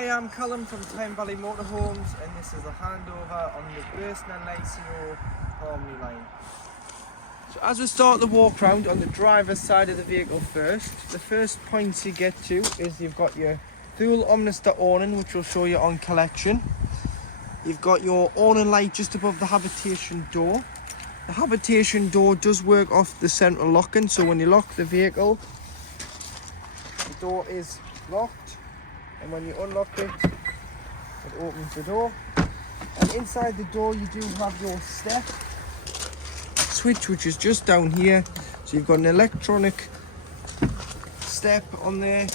Hi, I'm Callum from Tyne Valley Motorhomes, and this is a handover on the Burstner Lyseo Harmony line. So as we start the walk round on the driver's side of the vehicle first, the first point you get to is you've got your dual omnister awning, which will show you on collection. You've got your awning light just above the habitation door. The habitation door does work off the central locking, so when you lock the vehicle, the door is locked. And when you unlock it, it opens the door. And inside the door you do have your step switch, which is just down here. So you've got an electronic step on there.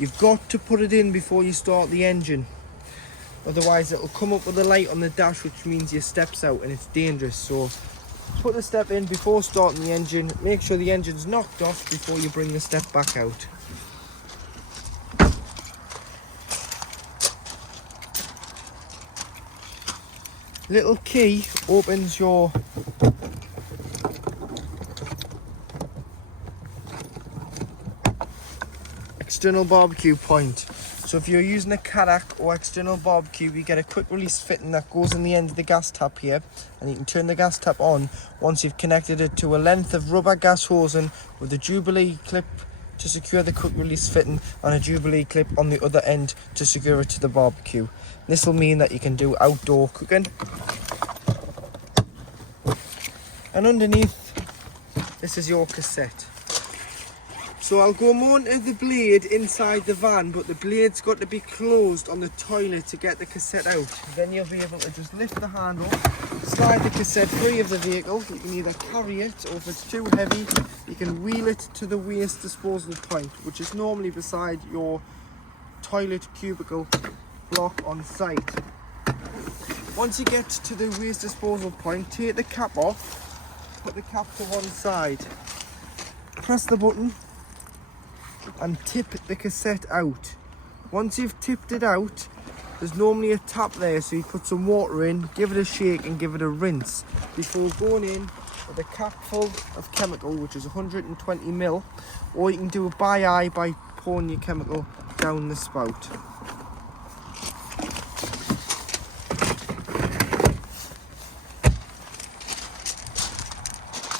You've got to put it in before you start the engine. Otherwise it'll come up with a light on the dash, which means your step's out and it's dangerous. So put the step in before starting the engine. Make sure the engine's knocked off before you bring the step back out. Little key opens your external barbecue point. So if you're using a Cadillac or external barbecue, you get a quick release fitting that goes in the end of the gas tap here, and you can turn the gas tap on once you've connected it to a length of rubber gas hosing with a Jubilee clip to secure the quick release fitting and a Jubilee clip on the other end to secure it to the barbecue. This will mean that you can do outdoor cooking. And underneath, this is your cassette. So I'll go more into the blade inside the van, but the blade's got to be closed on the toilet to get the cassette out. Then you'll be able to just lift the handle, slide the cassette free of the vehicle. You can either carry it, or if it's too heavy, you can wheel it to the waste disposal point, which is normally beside your toilet cubicle block on site. Once you get to the waste disposal point, take the cap off, put the cap to one side, press the button and tip the cassette out. Once you've tipped it out, there's normally a tap there, so you put some water in, give it a shake and give it a rinse before going in with a cap full of chemical, which is 120 ml, or you can do a by eye by pouring your chemical down the spout.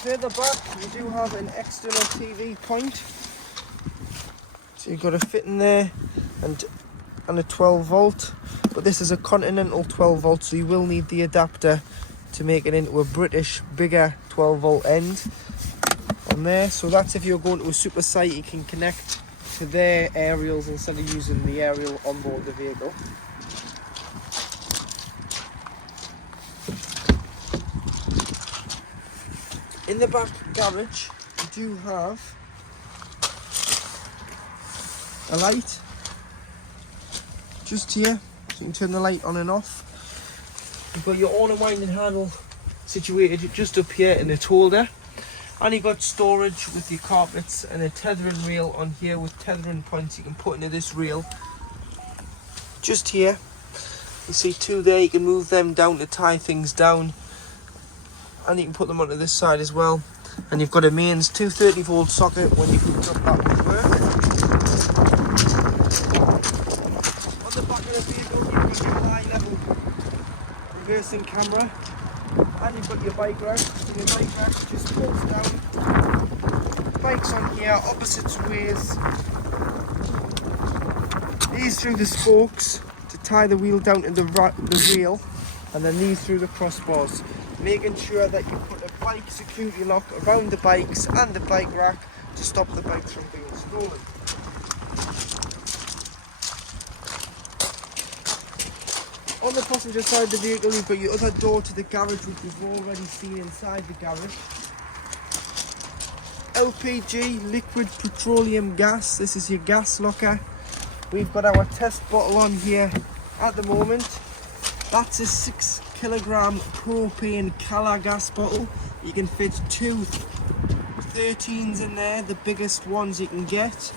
Further back, you do have an external TV point. So you've got a fit in there and a 12 volt, but this is a Continental 12 volt, so you will need the adapter to make it into a British bigger 12 volt end on there. So that's if you're going to a super site, you can connect to their aerials instead of using the aerial on board the vehicle. In the back garage, you do have a light just here, so you can turn the light on and off. You've got your on and winding handle situated just up here in its holder, and you've got storage with your carpets and a tethering rail on here with tethering points you can put into this rail. Just here, you see two there, you can move them down to tie things down, and you can put them onto this side as well. And you've got a mains 230 volt socket when you hooked up, that would work. On the back of the vehicle you've got your high level reversing camera, and you've got your bike rack. So your bike rack just pulls down. Bike's on here, opposite ways. These through the spokes to tie the wheel down to the wheel, and then these through the crossbars. Making sure that you put a bike security lock around the bikes and the bike rack to stop the bikes from being stolen. On the passenger side of the vehicle, you've got your other door to the garage, which you've already seen inside the garage. LPG, liquid petroleum gas, this is your gas locker. We've got our test bottle on here at the moment. That's a 6 kilogram propane Cala gas bottle. You can fit two 13s in there, the biggest ones you can get.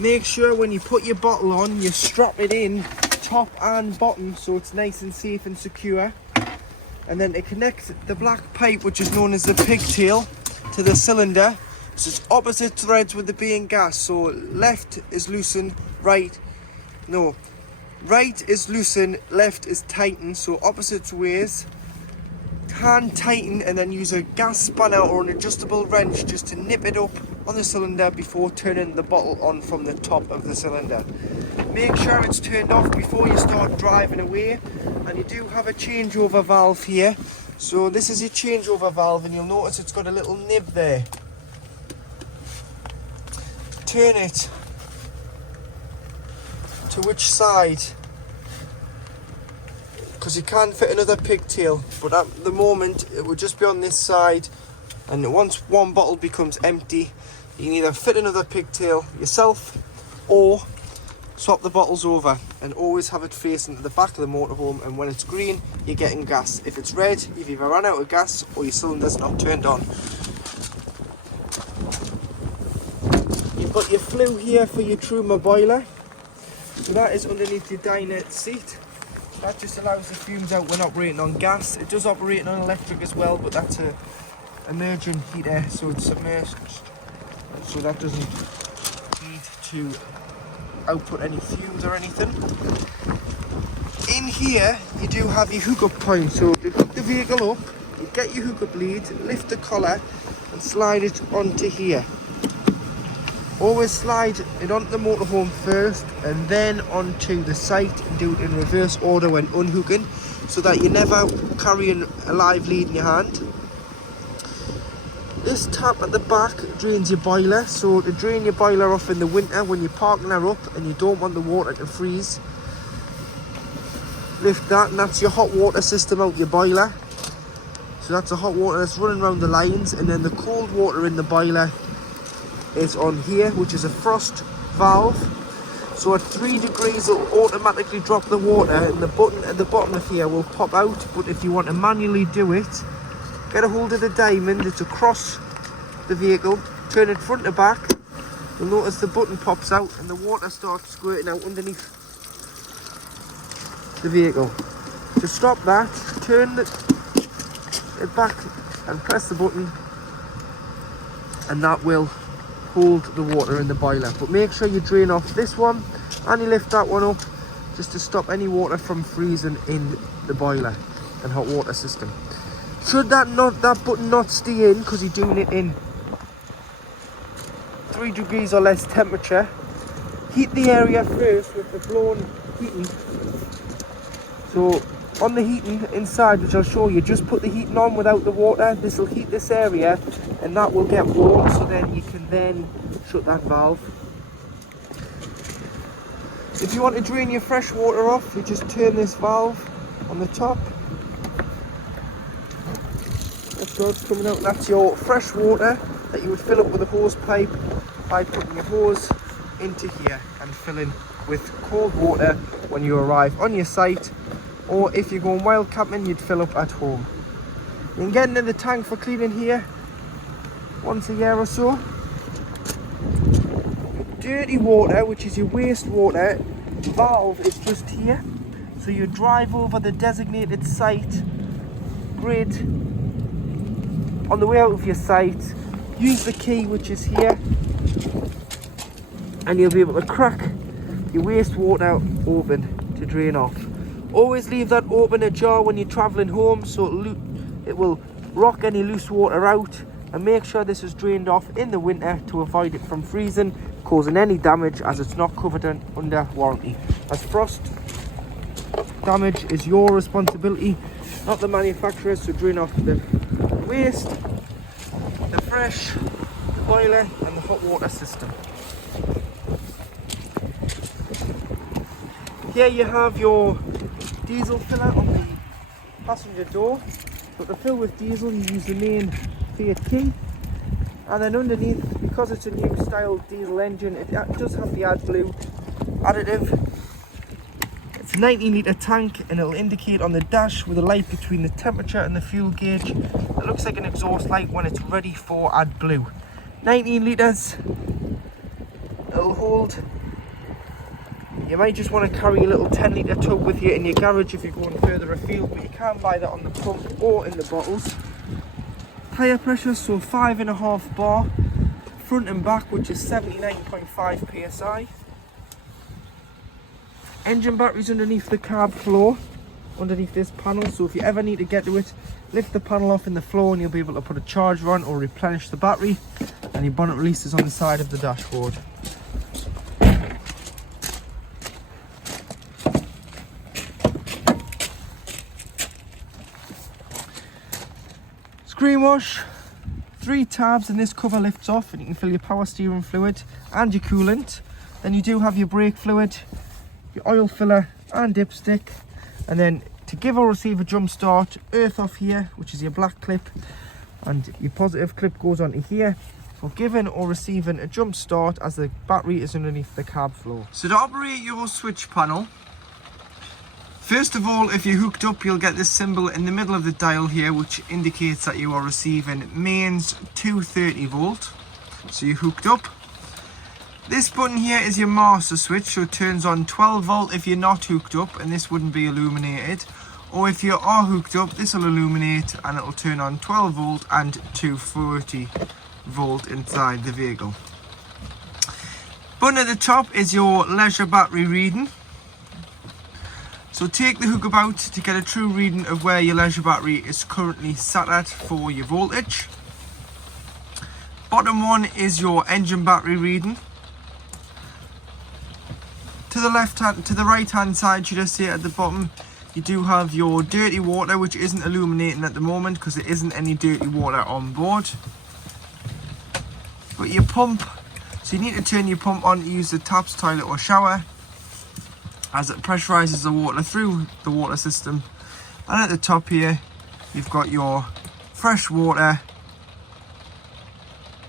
Make sure when you put your bottle on, you strap it in top and bottom so it's nice and safe and secure. And then to connect the black pipe, which is known as the pigtail, to the cylinder, so it's opposite threads with the being gas. So left is loosened, right, no, Right is loosen, left is tighten, so opposite ways. Hand tighten and then use a gas spanner or an adjustable wrench just to nip it up on the cylinder before turning the bottle on from the top of the cylinder. Make sure it's turned off before you start driving away, and you do have a changeover valve here. So this is your changeover valve, and you'll notice it's got a little nib there. Turn it to which side, because you can fit another pigtail, but at the moment it will just be on this side, and once one bottle becomes empty you can either fit another pigtail yourself or swap the bottles over, and always have it facing to the back of the motorhome, and when it's green you're getting gas. If it's red you've either run out of gas or your cylinder's not turned on. You've got your flue here for your Truma boiler. So that is underneath your dinette seat. That just allows the fumes out when operating on gas. It does operate on electric as well, but that's a immersion heater, so it's submerged. So that doesn't need to output any fumes or anything. In here, you do have your hookup point. So to hook the vehicle up, you get your hookup lead, lift the collar and slide it onto here. Always slide it onto the motorhome first and then onto the site, and do it in reverse order when unhooking, so that you're never carrying a live lead in your hand. This tap at the back drains your boiler, so to drain your boiler off in the winter when you're parking her up and you don't want the water to freeze, lift that, and that's your hot water system out your boiler. So that's the hot water that's running around the lines, and then the cold water in the boiler is on here, which is a frost valve. So at 3 degrees it'll automatically drop the water, and the button at the bottom of here will pop out. But if you want to manually do it, get a hold of the diamond, it's across the vehicle, turn it front to back, you'll notice the button pops out and the water starts squirting out underneath the vehicle. To stop that, turn it back and press the button, and that will hold the water in the boiler. But make sure you drain off this one and you lift that one up, just to stop any water from freezing in the boiler and hot water system. Should that button not stay in because you're doing it in 3 degrees or less temperature, heat the area first with the blown heating. So on the heating inside, which I'll show you, just put the heating on without the water. This will heat this area and that will get warm, so then you can then shut that valve. If you want to drain your fresh water off, you just turn this valve on the top. That's what's coming out. That's your fresh water that you would fill up with a hose pipe by putting your hose into here and filling with cold water when you arrive on your site, or if you're going wild camping you'd fill up at home. You can get into the tank for cleaning here once a year or so. Dirty water, which is your wastewater valve, is just here. So you drive over the designated site grid on the way out of your site, use the key which is here, and you'll be able to crack your wastewater open to drain off. Always leave that open ajar when you're travelling home, so it will rock any loose water out, and make sure this is drained off in the winter to avoid it from freezing, causing any damage, as it's not covered under warranty. As frost damage is your responsibility, not the manufacturer's, so drain off the waste, the fresh, the boiler and the hot water system. Here you have your diesel filler on the passenger door. So to fill with diesel you use the main Fiat key, and then underneath, because it's a new style diesel engine, it does have the AdBlue additive. It's a 19 litre tank, and it'll indicate on the dash with a light between the temperature and the fuel gauge. It looks like an exhaust light when it's ready for AdBlue. 19 litres, it'll hold. You might just want to carry a little 10 litre tub with you in your garage if you're going further afield, but you can buy that on the pump or in the bottles. Tyre pressure, so 5.5 bar, front and back, which is 79.5 psi. engine batteries underneath the carb floor, underneath this panel. So if you ever need to get to it, lift the panel off in the floor and you'll be able to put a charger on or replenish the battery. And your bonnet release is on the side of the dashboard. Screen wash, 3 tabs, and this cover lifts off and you can fill your power steering fluid and your coolant. Then you do have your brake fluid, your oil filler and dipstick. And then to give or receive a jump start, earth off here, which is your black clip, and your positive clip goes onto here for giving or receiving a jump start as the battery is underneath the cab floor. So to operate your switch panel, first of all, if you're hooked up, you'll get this symbol in the middle of the dial here, which indicates that you are receiving mains 230 volt. So you're hooked up. This button here is your master switch, so it turns on 12 volt if you're not hooked up, and this wouldn't be illuminated. Or if you are hooked up, this will illuminate and it'll turn on 12 volt and 240 volt inside the vehicle. Button at the top is your leisure battery reading. So take the hook about to get a true reading of where your leisure battery is currently sat at for your voltage. Bottom one is your engine battery reading. To the right hand side, should I say, at the bottom, you do have your dirty water, which isn't illuminating at the moment because there isn't any dirty water on board. But your pump, so you need to turn your pump on to use the taps, toilet or shower, as it pressurizes the water through the water system. And at the top here, you've got your fresh water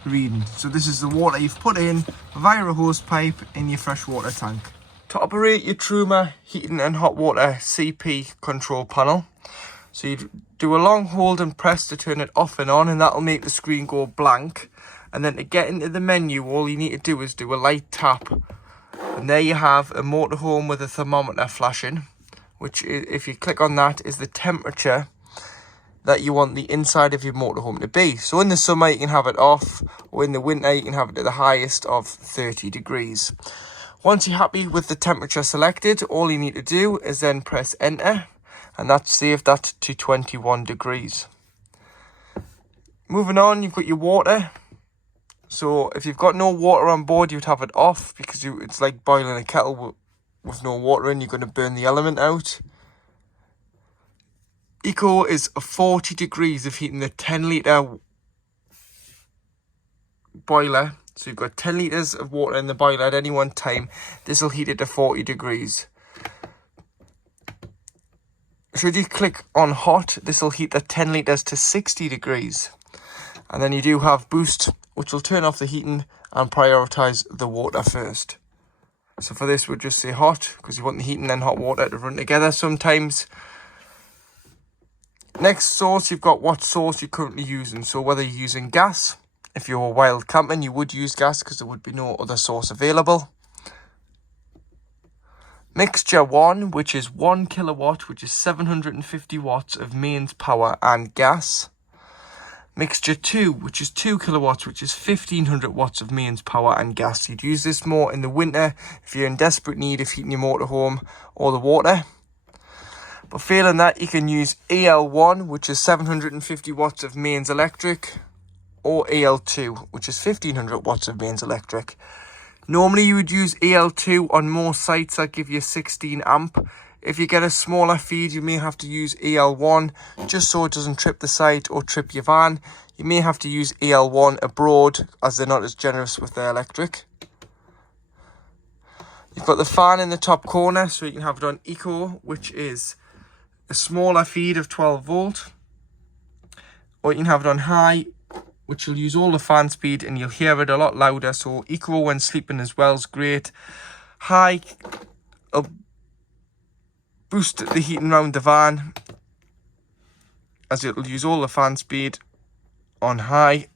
reading. So this is the water you've put in via a hose pipe in your freshwater tank. To operate your Truma heating and hot water CP control panel, so you do a long hold and press to turn it off and on, and that will make the screen go blank. And then to get into the menu, all you need to do is do a light tap, and there you have a motorhome with a thermometer flashing, which is, if you click on that, is the temperature that you want the inside of your motorhome to be. So in the summer you can have it off, or in the winter you can have it at the highest of 30 degrees. Once you're happy with the temperature selected, all you need to do is then press enter, and that's saved that to 21 degrees. Moving on, you've got your water. So if you've got no water on board, you'd have it off, because it's like boiling a kettle with no water in. You're going to burn the element out. Eco is 40 degrees of heating the 10 litre boiler. So you've got 10 litres of water in the boiler at any one time. This will heat it to 40 degrees. Should you click on hot, this will heat the 10 litres to 60 degrees. And then you do have boost, which will turn off the heating and prioritise the water first. So for this, we'll just say hot, because you want the heating and hot water to run together sometimes. Next source, you've got what source you're currently using. So whether you're using gas, if you're wild camping, you would use gas because there would be no other source available. Mixture 1, which is 1 kilowatt, which is 750 watts of mains power and gas. Mixture 2, which is 2 kilowatts, which is 1500 watts of mains power and gas. You'd use this more in the winter if you're in desperate need of heating your motorhome or the water. But failing that, you can use EL1, which is 750 watts of mains electric, or EL2, which is 1500 watts of mains electric. Normally you would use EL2 on more sites that give you 16 amp. If you get a smaller feed, you may have to use EL1 just so it doesn't trip the site or trip your van. You may have to use EL1 abroad as they're not as generous with their electric. You've got the fan in the top corner, so you can have it on Eco, which is a smaller feed of 12 volt. Or you can have it on high, which will use all the fan speed and you'll hear it a lot louder. So Eco when sleeping as well is great. High will boost the heating around the van, as it'll use all the fan speed on high.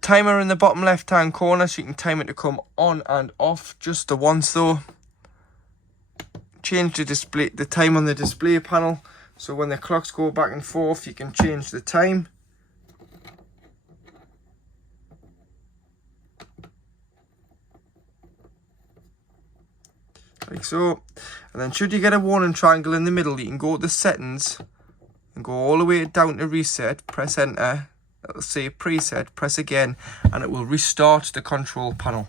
Timer in the bottom left hand corner, so you can time it to come on and off just the once though. Change the time on the display panel, so when the clocks go back and forth you can change the time. so. And then should you get a warning triangle in the middle, you can go to the settings and go all the way down to reset, press enter, it'll say preset, press again, and it will restart the control panel.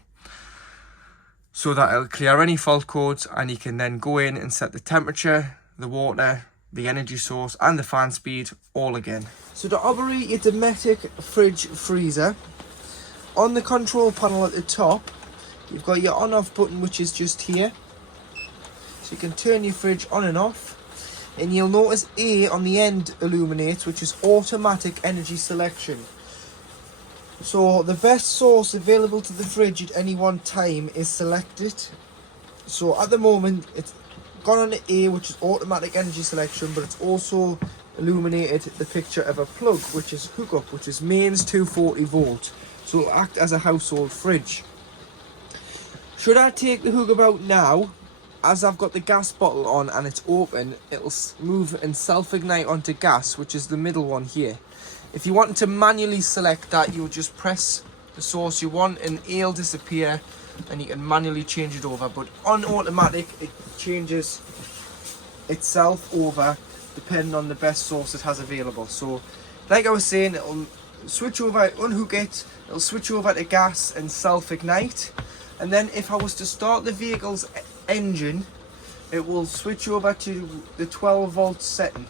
So that it'll clear any fault codes, and you can then go in and set the temperature, the water, the energy source and the fan speed all again. So to operate your domestic fridge freezer, on the control panel at the top, you've got your on off button, which is just here. So you can turn your fridge on and off. And you'll notice A on the end illuminates, which is automatic energy selection. So the best source available to the fridge at any one time is selected. So at the moment it's gone on to A, which is automatic energy selection, but it's also illuminated the picture of a plug, which is hookup, which is mains 240 volt. So it'll act as a household fridge. Should I take the hookup out now, as I've got the gas bottle on and it's open, it'll move and self-ignite onto gas, which is the middle one here. If you want to manually select that, you'll just press the source you want and it'll disappear and you can manually change it over. But on automatic, it changes itself over depending on the best source it has available. So like I was saying, it'll switch over, unhook it, it'll switch over to gas and self-ignite. And then if I was to start the vehicle's engine, it will switch over to the 12 volt setting,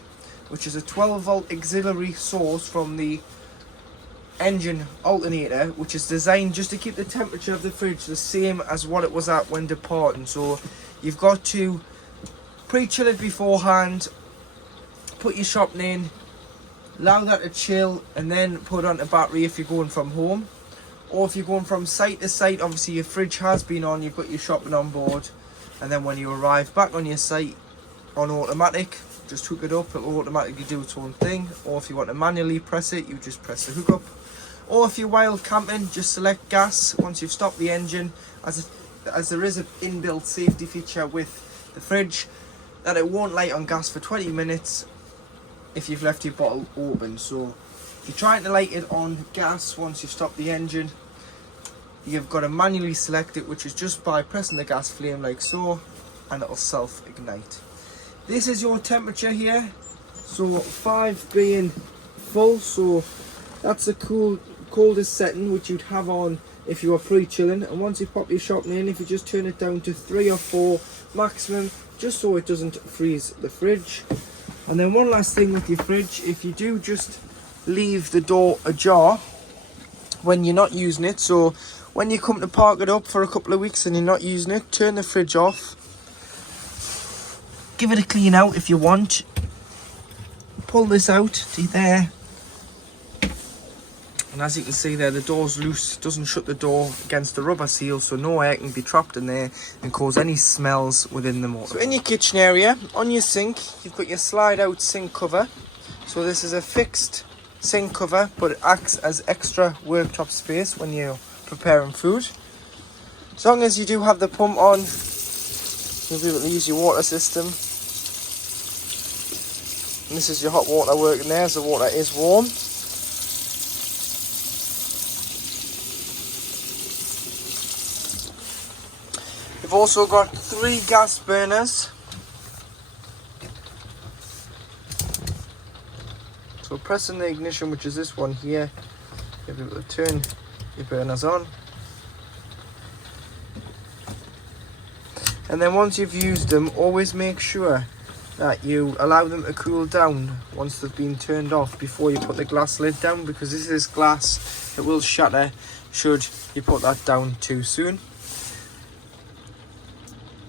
which is a 12 volt auxiliary source from the engine alternator, which is designed just to keep the temperature of the fridge the same as what it was at when departing. So you've got to pre-chill it beforehand, put your shopping in, allow that to chill, and then put on a battery if you're going from home. Or if you're going from site to site, obviously your fridge has been on, you've got your shopping on board, and then when you arrive back on your site on automatic, just hook it up, it'll automatically do its own thing. Or if you want to manually press it, you just press the hookup. Or if you're wild camping, just select gas once you've stopped the engine, as there is an inbuilt safety feature with the fridge that it won't light on gas for 20 minutes if you've left your bottle open. So if you're trying to light it on gas once you've stopped the engine, you've got to manually select it, which is just by pressing the gas flame like so, and it'll self-ignite. This is your temperature here, so 5 being full, so that's the coldest setting which you'd have on if you were pre-chilling. And once you pop your shopping in, if you just turn it down to 3 or 4 maximum, just so it doesn't freeze the fridge. And then one last thing with your fridge, if you do just leave the door ajar when you're not using it, so when you come to park it up for a couple of weeks and you're not using it, turn the fridge off, give it a clean out if you want, pull this out to there, and as you can see there, the door's loose, doesn't shut the door against the rubber seal, so no air can be trapped in there and cause any smells within the motor. So in your kitchen area, on your sink, you've got your slide out sink cover. So this is a fixed sink cover, but it acts as extra worktop space when you're preparing food. As long as you do have the pump on, you'll be able to use your water system. And this is your hot water working there, so the water is warm. You've also got 3 gas burners. So pressing the ignition, which is this one here, you'll be able to turn your burners on. And then once you've used them, always make sure that you allow them to cool down once they've been turned off before you put the glass lid down, because this is glass, it will shatter should you put that down too soon.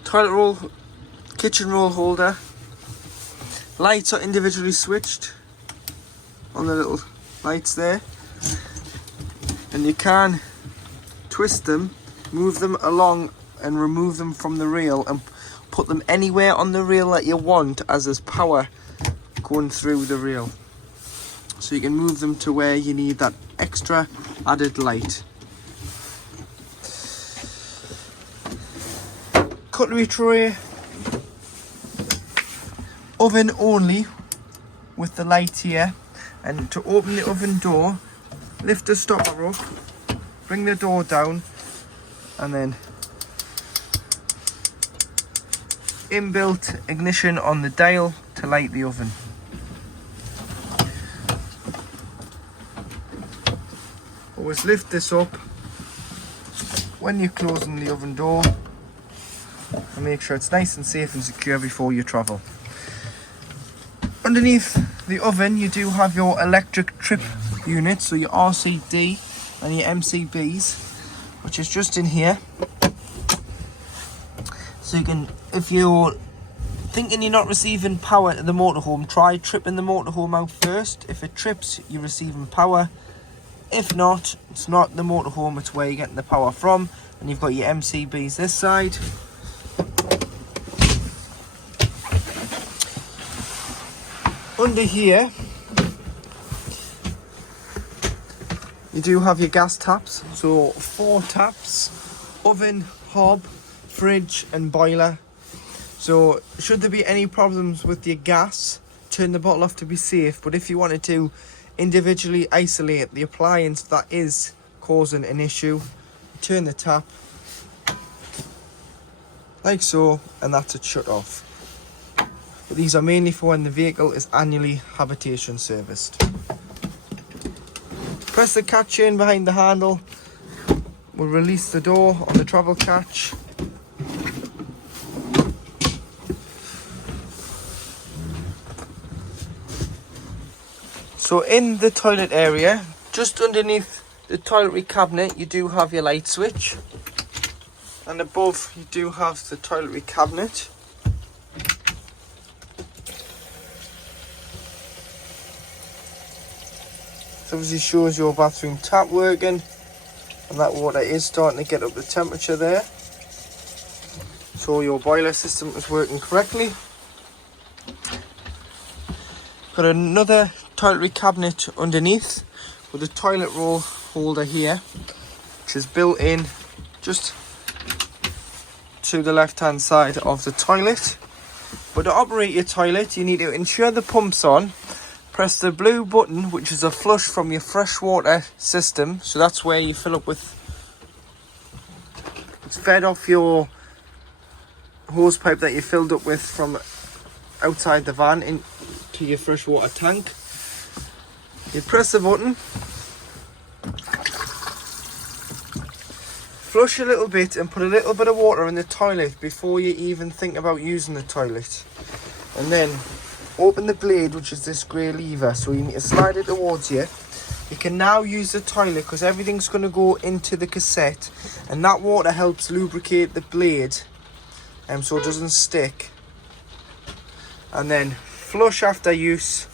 Toilet roll, kitchen roll holder. Lights are individually switched on the little lights there, and you can twist them, move them along and remove them from the rail and put them anywhere on the rail that you want, as there's power going through the rail, so you can move them to where you need that extra added light. Cutlery tray, oven only with the light here. And to open the oven door, lift the stopper up, bring the door down, and then inbuilt ignition on the dial to light the oven. Always lift this up when you're closing the oven door and make sure it's nice and safe and secure before you travel. Underneath the oven you do have your electric trip unit, so your RCD and your MCBs, which is just in here. So you can, if you're thinking you're not receiving power to the motorhome, try tripping the motorhome out first. If it trips, you're receiving power. If not, it's not the motorhome, it's where you're getting the power from. And you've got your MCBs this side. Under here, you do have your gas taps. So 4 taps: oven, hob, fridge and boiler. So should there be any problems with your gas, turn the bottle off to be safe. But if you wanted to individually isolate the appliance that is causing an issue, turn the tap like so, and that's it shut off. But these are mainly for when the vehicle is annually habitation serviced. Press the catch chain behind the handle, we'll release the door on the travel catch. So in the toilet area, just underneath the toiletry cabinet, you do have your light switch. And above you do have the toiletry cabinet. This obviously shows your bathroom tap working, and that water is starting to get up the temperature there. So your boiler system is working correctly. Got another toiletry cabinet underneath with a toilet roll holder here, which is built in just to the left hand side of the toilet. But to operate your toilet, you need to ensure the pump's on. Press the blue button, which is a flush from your freshwater system. So that's where you fill up with, it's fed off your hose pipe that you filled up with from outside the van into your freshwater tank. You press the button, flush a little bit and put a little bit of water in the toilet before you even think about using the toilet. And then open the blade, which is this grey lever, so you need to slide it towards you. You can now use the toilet because everything's going to go into the cassette, and that water helps lubricate the blade so it doesn't stick. And then flush after use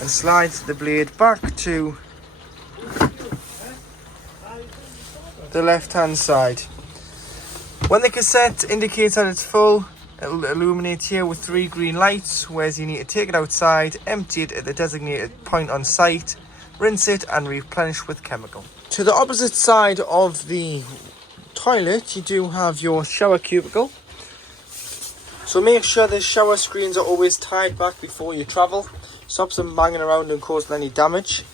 and slide the blade back to the left hand side. When the cassette indicates that it's full, it'll illuminate here with 3 green lights, whereas you need to take it outside, empty it at the designated point on site, rinse it and replenish with chemical. To the opposite side of the toilet, you do have your shower cubicle. So make sure the shower screens are always tied back before you travel. Stops them banging around and causing any damage.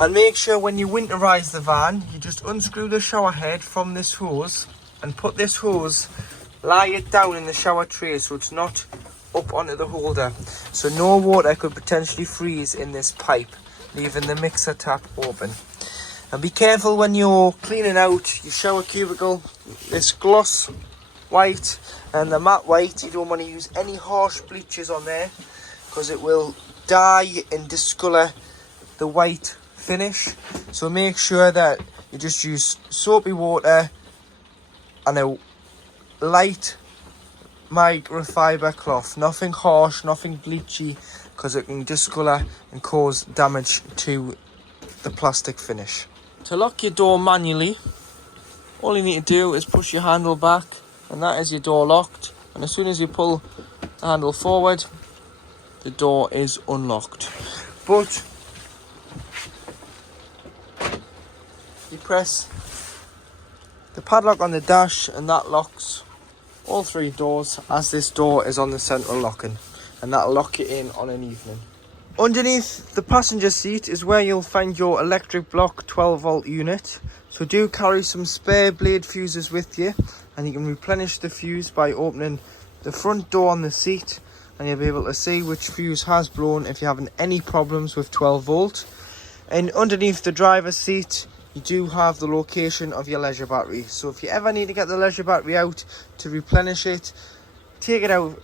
And make sure when you winterize the van, you just unscrew the shower head from this hose and put this hose, lie it down in the shower tray so it's not up onto the holder. So no water could potentially freeze in this pipe, leaving the mixer tap open. And be careful when you're cleaning out your shower cubicle. This gloss white and the matte white, you don't want to use any harsh bleaches on there because it will dye and discolour the white finish. So make sure that you just use soapy water and a light microfiber cloth, nothing harsh, nothing bleachy, because it can discolour and cause damage to the plastic finish. To lock your door manually, all you need to do is push your handle back and that is your door locked, and as soon as you pull the handle forward, the door is unlocked. But you press the padlock on the dash and that locks all 3 doors, as this door is on the central locking, and that'll lock it in on an evening. Underneath the passenger seat is where you'll find your electric block 12 volt unit. So do carry some spare blade fuses with you, and you can replenish the fuse by opening the front door on the seat, and you'll be able to see which fuse has blown if you're having any problems with 12 volt. And underneath the driver's seat you do have the location of your leisure battery. So if you ever need to get the leisure battery out to replenish it, take it out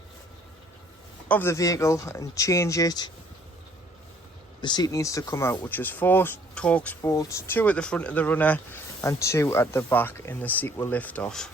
of the vehicle and change it, the seat needs to come out, which is 4 Torx bolts, 2 at the front of the runner and 2 at the back, and the seat will lift off.